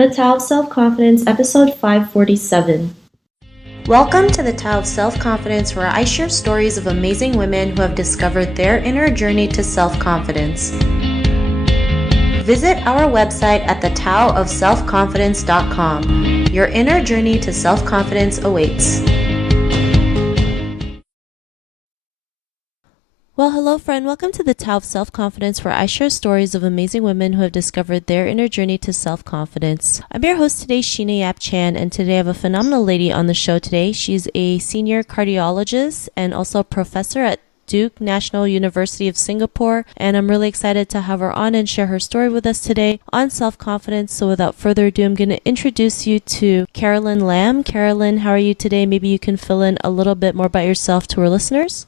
The Tao of Self-Confidence, episode 547. Welcome to the Tao of Self-Confidence, where I share stories of amazing women who have discovered their inner journey to self-confidence. Visit our website at thetaoofselfconfidence.com. Your inner journey to self-confidence awaits. Well, hello friend. Welcome to the Tao of Self-Confidence, where I share stories of amazing women who have discovered their inner journey to self-confidence. I'm your host today, Sheena Yap Chan, and today I have a phenomenal lady on the show today. She's a senior cardiologist and also a professor at Duke-NUS University of Singapore, and I'm really excited to have her on and share her story with us today on self-confidence. So without further ado, I'm going to introduce you to Carolyn Lam. Carolyn, how are you today? Maybe you can fill in a little bit more about yourself to our listeners.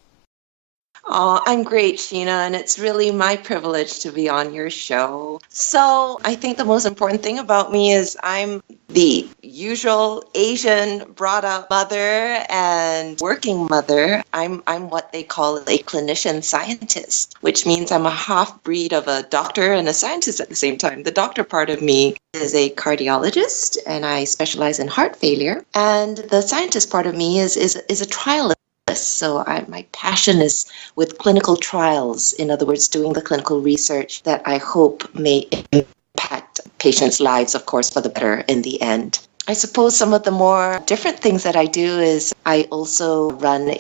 I'm great, Sheena, and it's really my privilege to be on your show. So I think the most important thing about me is I'm the usual Asian brought-up mother and working mother. I'm what they call a clinician scientist, which means I'm a half-breed of a doctor and a scientist at the same time. The doctor part of me is a cardiologist, and I specialize in heart failure. And the scientist part of me is a trialist. So my passion is with clinical trials, in other words, doing the clinical research that I hope may impact patients' lives, of course, for the better in the end. I suppose some of the more different things that I do is I also run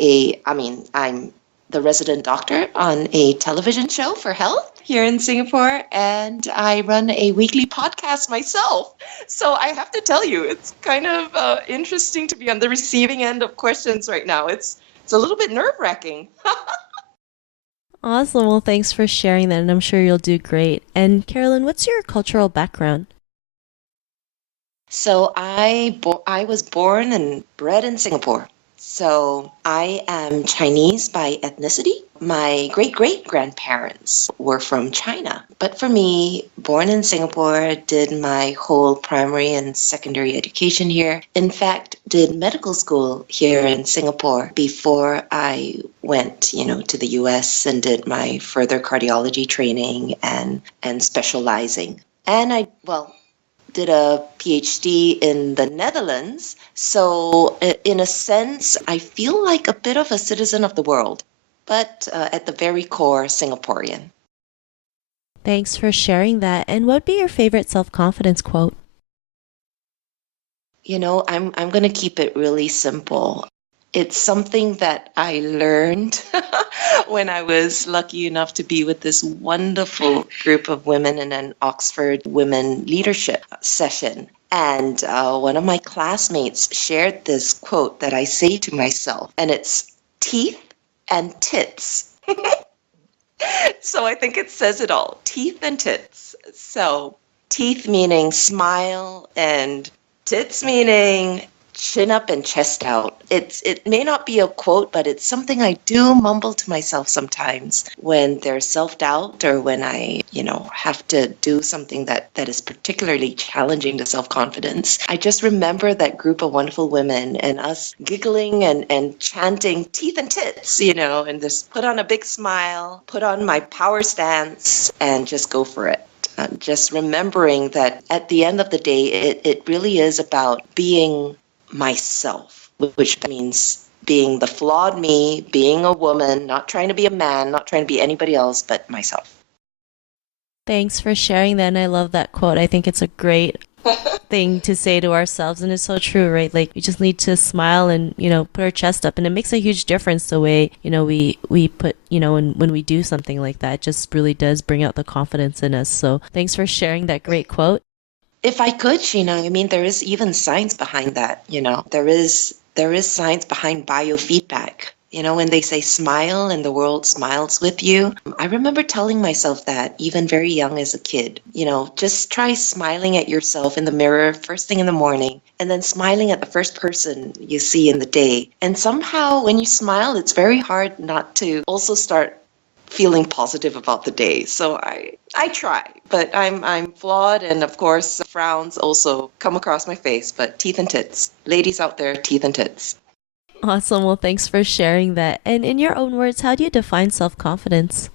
I'm the resident doctor on a television show for health here in Singapore, and I run a weekly podcast myself. So I have to tell you, it's kind of interesting to be on the receiving end of questions right now. It's a little bit nerve-wracking. Awesome. Well, thanks for sharing that, and I'm sure you'll do great. And Carolyn, what's your cultural background? So I was born and bred in Singapore. So I am Chinese by ethnicity. My great-great-grandparents were from China. But for me, born in Singapore, did my whole primary and secondary education here. In fact, did medical school here in Singapore before I went, to the US and did my further cardiology training and specializing. And I did a PhD in the Netherlands. So in a sense, I feel like a bit of a citizen of the world, but at the very core, Singaporean. Thanks for sharing that. And what would be your favorite self-confidence quote? I'm going to keep it really simple. It's something that I learned when I was lucky enough to be with this wonderful group of women in an Oxford women leadership session. And one of my classmates shared this quote that I say to myself, and it's teeth and tits. So I think it says it all, teeth and tits. So teeth meaning smile and tits meaning chin up and chest out. It may not be a quote, but it's something I do mumble to myself sometimes when there's self-doubt or when I, have to do something that is particularly challenging to self-confidence. I just remember that group of wonderful women and us giggling and chanting teeth and tits, and just put on a big smile, put on my power stance and just go for it. Just remembering that at the end of the day, it really is about being myself, which means being the flawed me, being a woman, not trying to be a man, not trying to be anybody else but myself. Thanks for sharing that, and I love that quote. I think it's a great thing to say to ourselves, and it's so true, right? Like, we just need to smile and, put our chest up, and it makes a huge difference the way, we put, when we do something like that. It just really does bring out the confidence in us. So thanks for sharing that great quote. If I could, Sheena, there is even science behind that, There is science behind biofeedback. When they say smile and the world smiles with you, I remember telling myself that even very young as a kid, just try smiling at yourself in the mirror first thing in the morning and then smiling at the first person you see in the day. And somehow when you smile, it's very hard not to also start feeling positive about the day. So I try, but I'm flawed, and of course frowns also come across my face, but teeth and tits. Ladies out there, teeth and tits. Awesome. Well, thanks for sharing that. And in your own words, how do you define self-confidence?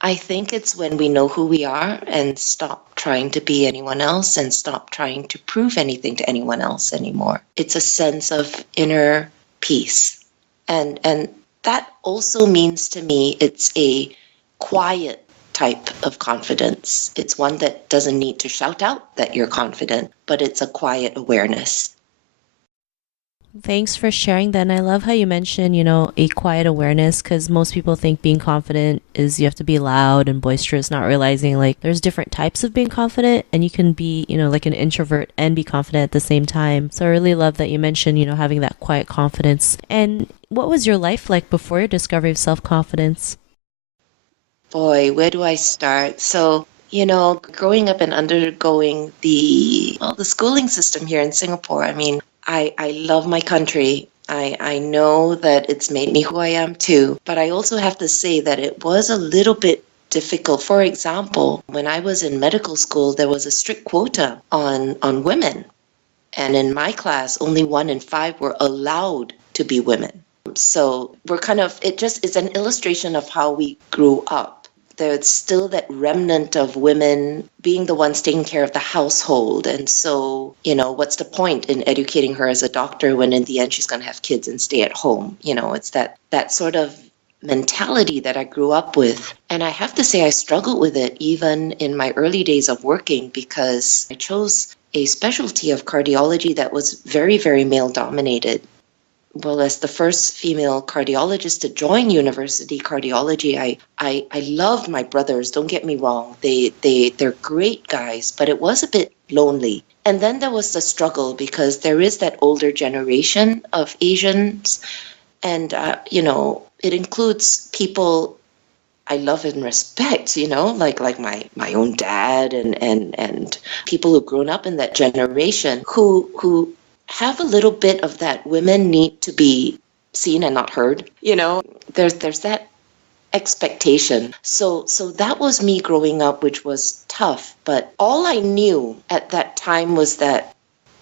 I think it's when we know who we are and stop trying to be anyone else and stop trying to prove anything to anyone else anymore. It's a sense of inner peace. And that also means to me it's a quiet type of confidence. It's one that doesn't need to shout out that you're confident, but it's a quiet awareness. Thanks for sharing that. And I love how you mentioned, a quiet awareness, because most people think being confident is you have to be loud and boisterous, not realizing like there's different types of being confident, and you can be, like an introvert and be confident at the same time. So I really love that you mentioned, having that quiet confidence. And what was your life like before your discovery of self-confidence? Boy, where do I start? So, growing up and undergoing the schooling system here in Singapore, I love my country. I know that it's made me who I am too, but I also have to say that it was a little bit difficult. For example, when I was in medical school, there was a strict quota on women. And in my class, only 1 in 5 were allowed to be women. So it's an illustration of how we grew up. There's still that remnant of women being the ones taking care of the household. And so, what's the point in educating her as a doctor when in the end she's going to have kids and stay at home? It's that sort of mentality that I grew up with. And I have to say I struggled with it even in my early days of working, because I chose a specialty of cardiology that was very, very male dominated. Well, as the first female cardiologist to join university cardiology, I loved my brothers. Don't get me wrong. They're great guys, but it was a bit lonely. And then there was the struggle, because there is that older generation of Asians. And, it includes people I love and respect, like my own dad and people who've grown up in that generation who have a little bit of that women need to be seen and not heard. There's that expectation. So that was me growing up, which was tough. But all I knew at that time was that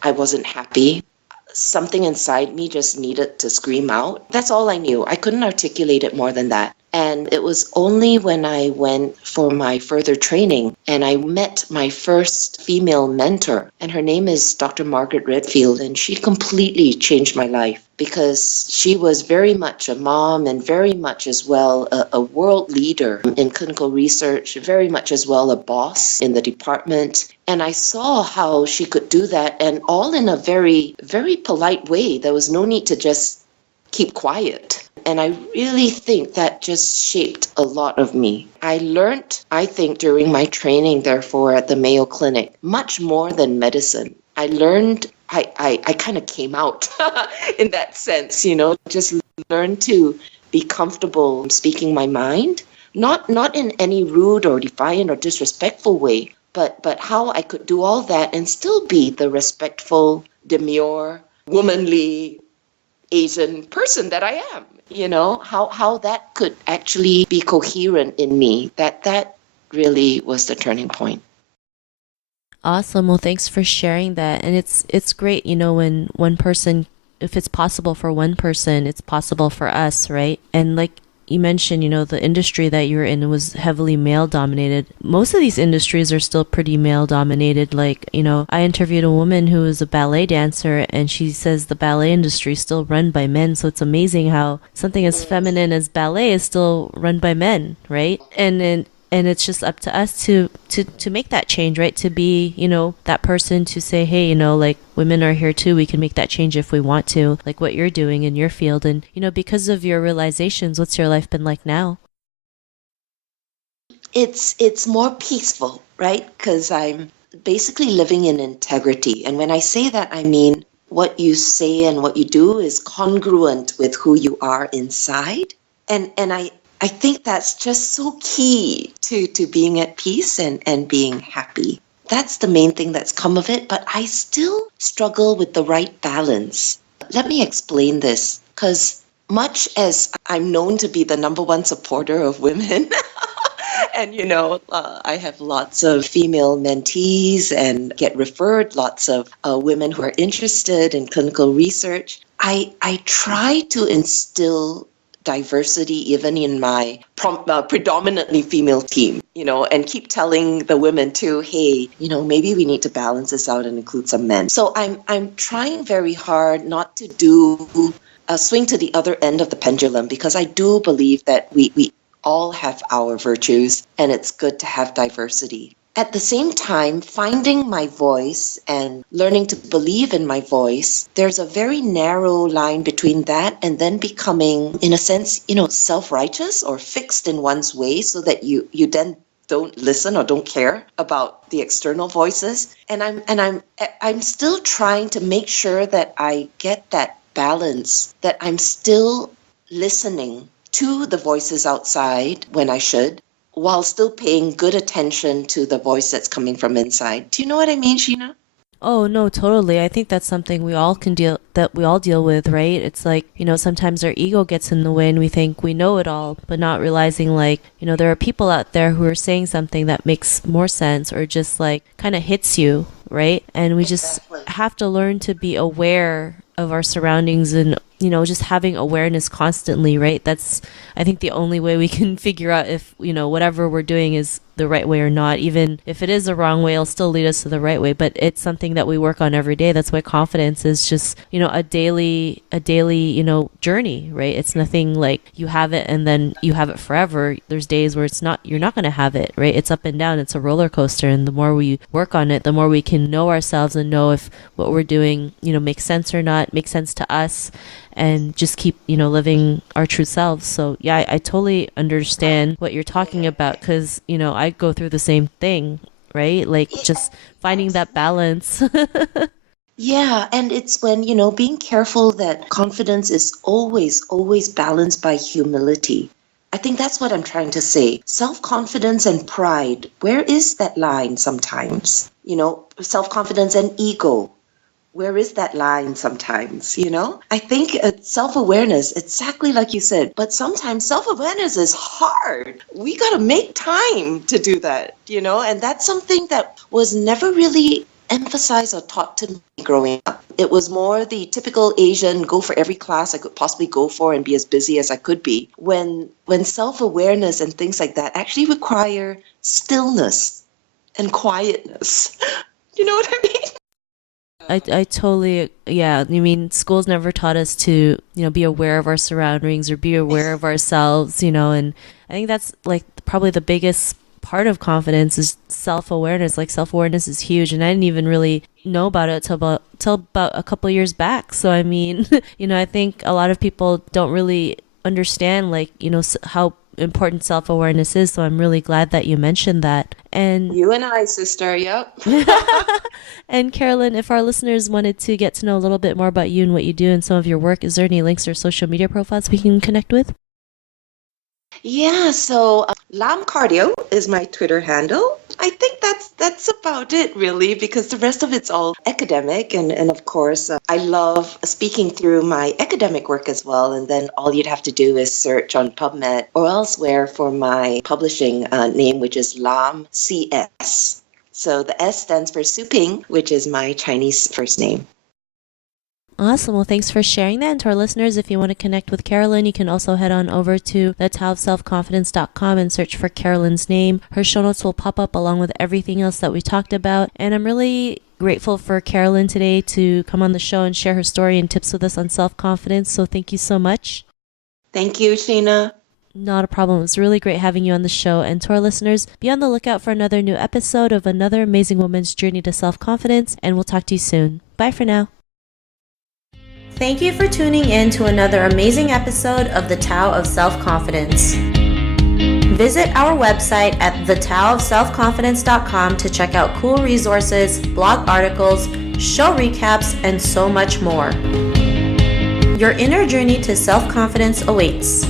I wasn't happy. Something inside me just needed to scream out. That's all I knew. I couldn't articulate it more than that. And it was only when I went for my further training and I met my first female mentor, and her name is Dr. Margaret Redfield, and she completely changed my life, because she was very much a mom and very much as well a world leader in clinical research, very much as well a boss in the department. And I saw how she could do that, and all in a very, very polite way. There was no need to just keep quiet. And I really think that just shaped a lot of me. I learned, I think, during my training, therefore, at the Mayo Clinic, much more than medicine. I learned, I kind of came out in that sense, just learned to be comfortable speaking my mind, not in any rude or defiant or disrespectful way, but how I could do all that and still be the respectful, demure, womanly Asian person that I am. How that could actually be coherent in me, that really was the turning point. Awesome. Well, thanks for sharing that. And it's great, when one person, if it's possible for one person, it's possible for us, right? And like you mentioned, the industry that you're in was heavily male dominated. Most of these industries are still pretty male dominated. Like, I interviewed a woman who was a ballet dancer, and she says the ballet industry is still run by men. So it's amazing how something as feminine as ballet is still run by men, right? And it's just up to us to make that change, right? To be, that person to say, hey, like women are here too. We can make that change if we want to, like what you're doing in your field. And, because of your realizations, what's your life been like now? It's more peaceful, right? Because I'm basically living in integrity. And when I say that, I mean what you say and what you do is congruent with who you are inside. And I think that's just so key to being at peace and being happy. That's the main thing that's come of it, but I still struggle with the right balance. Let me explain this, because much as I'm known to be the number one supporter of women, and I have lots of female mentees and get referred lots of women who are interested in clinical research, I try to instill diversity even in my predominantly female team, and keep telling the women too, hey, maybe we need to balance this out and include some men. So I'm trying very hard not to do a swing to the other end of the pendulum, because I do believe that we all have our virtues and it's good to have diversity. At the same time, finding my voice and learning to believe in my voice, there's a very narrow line between that and then becoming, in a sense, self-righteous or fixed in one's way, so that you then don't listen or don't care about the external voices. And I'm still trying to make sure that I get that balance, that I'm still listening to the voices outside when I should, while still paying good attention to the voice that's coming from inside. Do you know what I mean, Sheena? Oh, no, totally. I think that's something we all deal with, right? It's like, sometimes our ego gets in the way and we think we know it all, but not realizing there are people out there who are saying something that makes more sense or just kind of hits you, right? And we just have to learn to be aware of our surroundings and, just having awareness constantly, right? That's, I think, the only way we can figure out if, whatever we're doing is the right way or not. Even if it is the wrong way, it'll still lead us to the right way. But it's something that we work on every day. That's why confidence is just, a daily, journey, right? It's nothing like you have it and then you have it forever. There's days where you're not going to have it, right? It's up and down. It's a roller coaster. And the more we work on it, the more we can know ourselves and know if what we're doing, makes sense or not, makes sense to us, and just keep, living our true selves. So yeah, I totally understand what you're talking about, because, I go through the same thing, right? Just finding that balance. Yeah, and it's when, being careful that confidence is always, always balanced by humility. I think that's what I'm trying to say. Self-confidence and pride, where is that line sometimes? Self-confidence and ego. Where is that line sometimes, I think self-awareness, exactly like you said, but sometimes self-awareness is hard. We got to make time to do that, and that's something that was never really emphasized or taught to me growing up. It was more the typical Asian go for every class I could possibly go for and be as busy as I could be, when self-awareness and things like that actually require stillness and quietness. You know what I mean? I totally, yeah. I mean, schools never taught us to, be aware of our surroundings or be aware of ourselves, and I think that's probably the biggest part of confidence is self-awareness. Self-awareness is huge, and I didn't even really know about it till about a couple years back. So I mean, I think a lot of people don't really understand how important self-awareness is. So I'm really glad that you mentioned that. And you and I, sister, yep. And Carolyn, if our listeners wanted to get to know a little bit more about you and what you do and some of your work, is there any links or social media profiles we can connect with? Yeah, so Lam Cardio is my Twitter handle. I think that's about it, really, because the rest of it's all academic. And of course, I love speaking through my academic work as well. And then all you'd have to do is search on PubMed or elsewhere for my publishing name, which is Lam CS. So the S stands for Su Ping, which is my Chinese first name. Awesome. Well, thanks for sharing that. And to our listeners, if you want to connect with Carolyn, you can also head on over to thetaoofselfconfidence.com and search for Carolyn's name. Her show notes will pop up along with everything else that we talked about. And I'm really grateful for Carolyn today to come on the show and share her story and tips with us on self-confidence. So thank you so much. Thank you, Sheena. Not a problem. It was really great having you on the show. And to our listeners, be on the lookout for another new episode of another amazing woman's journey to self-confidence. And we'll talk to you soon. Bye for now. Thank you for tuning in to another amazing episode of The Tao of Self-Confidence. Visit our website at thetaoofselfconfidence.com to check out cool resources, blog articles, show recaps, and so much more. Your inner journey to self-confidence awaits.